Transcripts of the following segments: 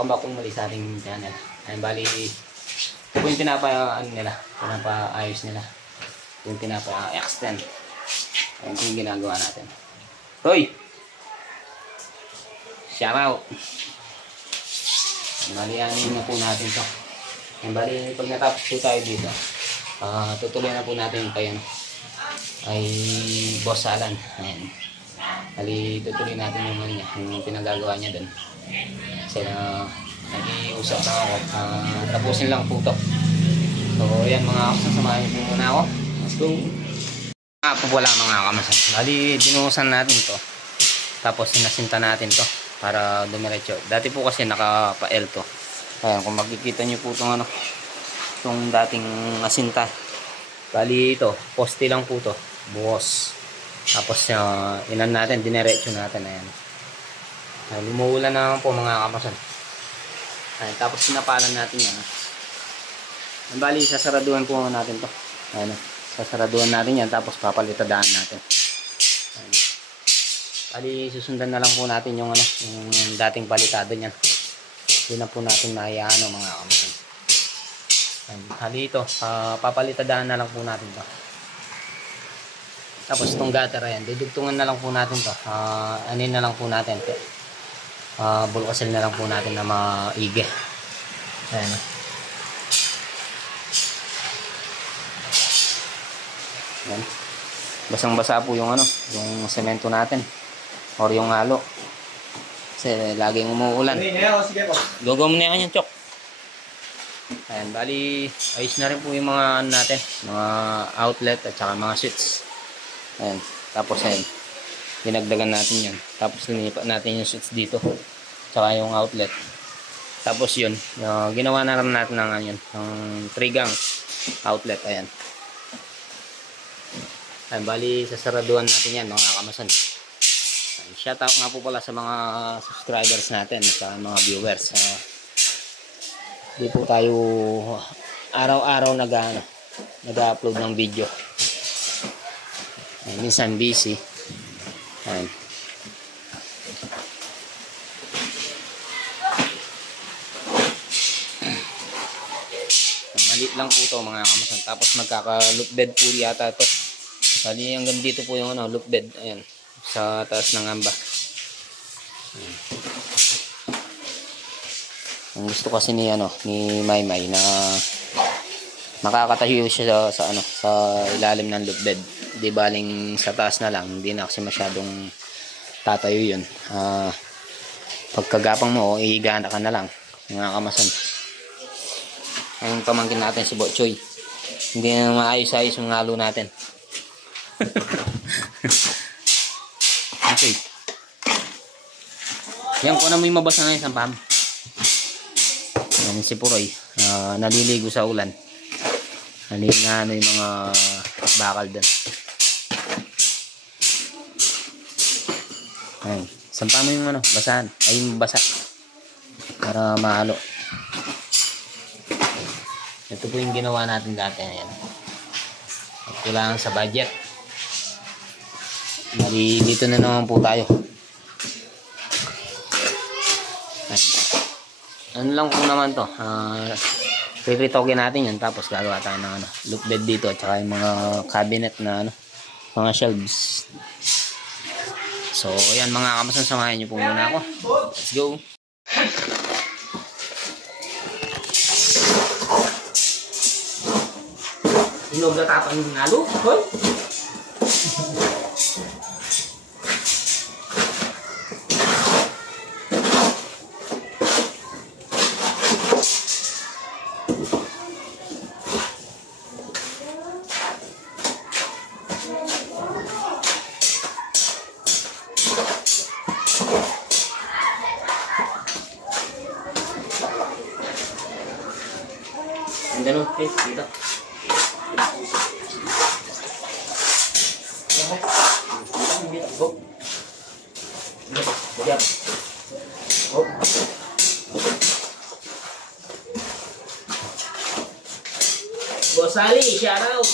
welcome back kung muli sa ating channel. Ayun, bali, ito po yung pinapa-ayos nila. Yung pinapa-extend. Ayun po yung ginagawa natin. Hoy! Shout out! Bali, anin na po natin to. Ayun, bali, pag natapos po tayo dito, tutuloy na po natin kay Boss Alan. Ayun. Bali, tutuloy natin yung pinagagawa niya doon. Kasi nag-iusap na ako. Tapusin lang po to. So, ayan mga kamasan, samahin po muna ako. Let's go! Po wala mga kamasan. Bali, dinuusan natin to. Tapos, sinasinta natin to para dumiretso. Dati po kasi naka-L to. Ayan, kung makikita nyo po itong dating asinta. Bali, ito. Poste lang po to. Buhos. Tapos, inan natin, dinerecho natin. Ayan. Lumuulan na po mga kamasan. Ayan, tapos sinapalan natin yan. Bali, sasaraduhan po natin to. Ayan, sasaraduhan natin yan. Tapos papalitadaan natin. Ayan. Bali, susundan na lang po natin yung dating palitado niyan. Hindi na po natin maiyano mga kamasan. Ayan, hali ito. Papalitadaan na lang po natin to. Tapos itong gutter, ayan, didugtungan na lang po natin to. Anin na lang po natin. Bulkasil na lang po natin na maigi. Ayan. Ayan. Basang-basa po yung yung semento natin. Or yung halo. Kasi laging umuulan. Gagawin mo na yan, Chok. Ayan, bali, ayos na rin po yung mga natin. Mga outlet at saka mga switch. Ayan. Tapos ayan. Dinagdagan natin yan. Tapos linipat natin yung switch dito. Tsaka yung outlet. Tapos yun. Ginawa na rin natin ng 3 gang outlet. Ayan. Ayan. Bali, sasaraduhan natin yan mga kamasan. Ayan. Shout out nga po pala sa mga subscribers natin. Sa mga viewers. Di po tayo araw-araw nag-upload ng video. Ayan. Minsan busy. Ayan. Maliit lang po ito mga kamasan. Tapos magkaka-loop bed po yata ito. Bali hanggang dito po yung loop bed. Ayan. Sa taas ng amba. Ayan. Ang gusto kasi ni Maymay na makakatayo siya sa ilalim ng loop bed. Di baling sa taas na lang, hindi na kasi masyadong tatayo yun. Pagkagapang mo, ihigana ka na lang mga kamasan. Ang pamangkin natin si Bochoy, hindi na maayos-ayos yung halo natin. Okay, yan ko na may mabasa ngayon sa pam. Yan si Puroy, naliligo sa ulan. Halina yung mga bakal doon. Ayun. Sampa mo yung basahan. Ay yung basa. Para mahalo. Ito po yung ginawa natin dati. Ayan. At kulangan sa budget. Mali dito na naman po tayo. Ayun. Ano lang po naman to. Pipitokin natin yun. Tapos gagawa tayo ng loop bed dito. At saka yung mga cabinet na mga shelves. So, ayan mga kamasan, samahan nyo po muna ako. Let's go! Hinog na tapang yung halo. Hoy! Ganun, please, dito. Oh. Diyan. Oh. Boss Ali, shout out.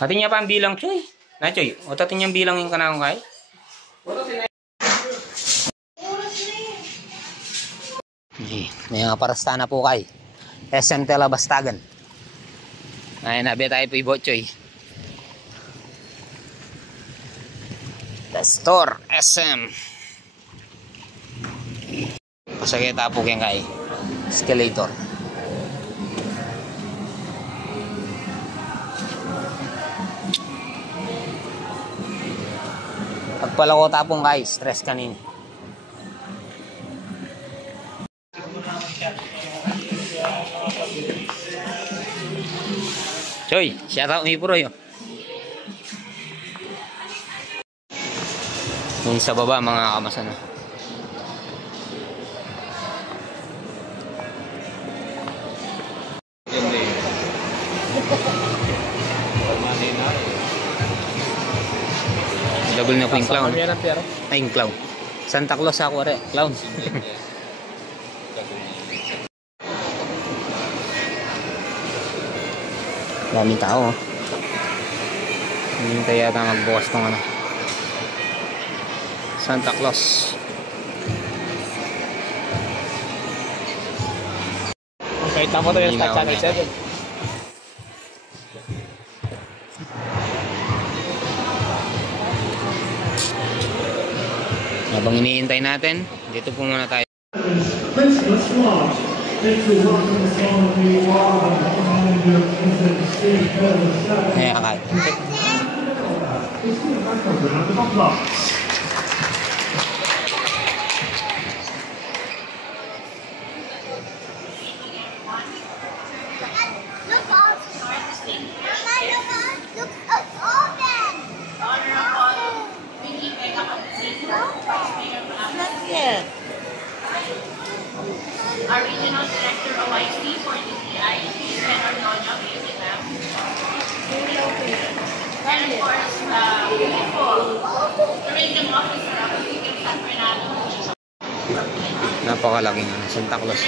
Atin niya pa ang bilang, Choy. Na, Choy. O tatin niya ang bilang yung kanang kay. May mga parasta na po kay. SM Telebastagan. Ay, nabi tayo po ibot, Choy. The store, SM. Pasakita po kaya kay. Escalator. Pagpala ko tapong kay, stress kanina. Choy, shout out mi puro yun. Yung sa baba mga kamasan na. Double na ko yung clown. Ay, yung clown. Santa Claus ako rin. Clown. Daming tao. Hindi tayo yata magbukas ng ano. Santa Claus. Okay, tama to yung sa Channel 7. Habang iniintay natin, dito po muna tayo. Ayan, kakay. Our Regional Director OIC for the CIC, Senator Doña, music ma'am. And of course, Tourism Officer of the City of San Fernando. Napakalaking Santa Claus.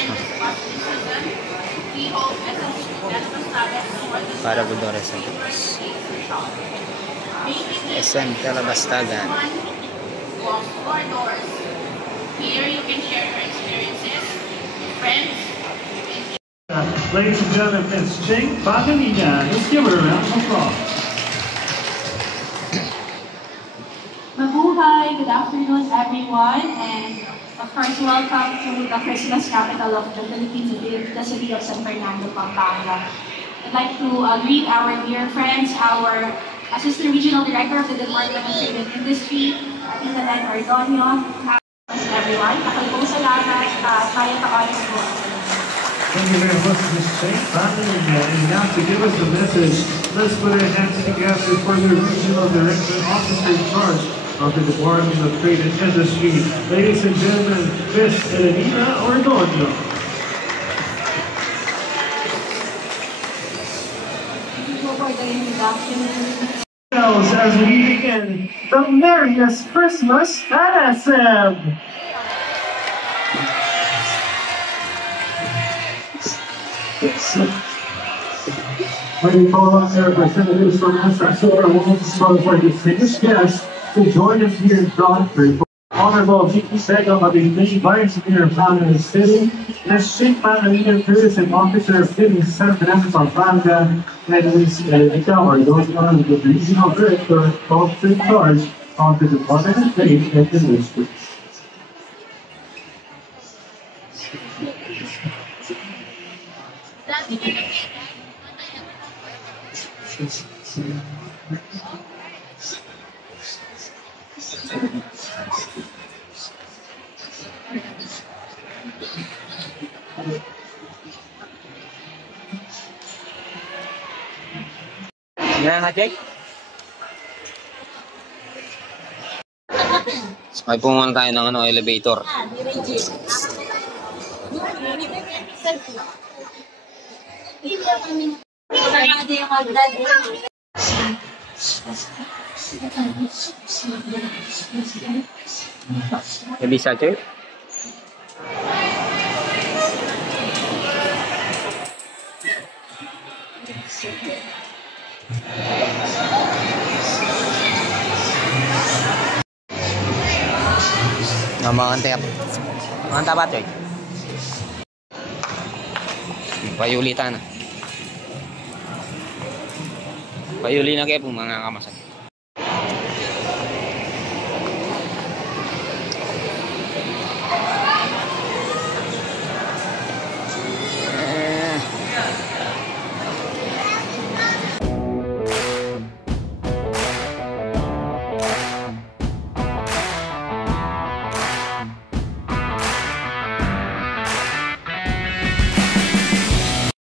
Para Budores Santa Claus. SM Telebastagan. Here you can share your experiences, friends. Ladies and gentlemen, Ms. Ching Baganina. Let's give her a round of applause. Mabuhay! Good afternoon, everyone, and of course, welcome to the Christmas capital of the Philippines, the city of San Fernando, Pampanga. I'd like to greet our dear friends, our Assistant Regional Director of the Department of Trade and Industry, Tita Len Ordonio, everyone. Ako'y pong salamat at kaya ka-oras po. Thank you very much, Ms. Ching Baganina. And now to give us the message, let's put our hands together for the Regional Director Officer in charge of the Department of Trade and Industry. Ladies and gentlemen, Ms. Elenita Ordonio. Thank you for the introduction. As we begin the merriest Christmas at SM. Ready for us, representatives from SM, I want to start for distinguished guests to join us here in Broadford. Honorable G.P. Sego of the Vice Mayor of Pampanga City, Ms. Ching Baganina, Tourism Officer of City of San Fernando, Pampanga, and Ms. Elenita Ordonio, the Regional Director of the Charge of the Department of Trade and Industry. Yan nga, Jake. Sakay po muna tayo ng elevator. Bisa, Jake? Mga kantay. Mga kanta ba ito eh? Payuli na. Payuli na kayo po mga kamasan.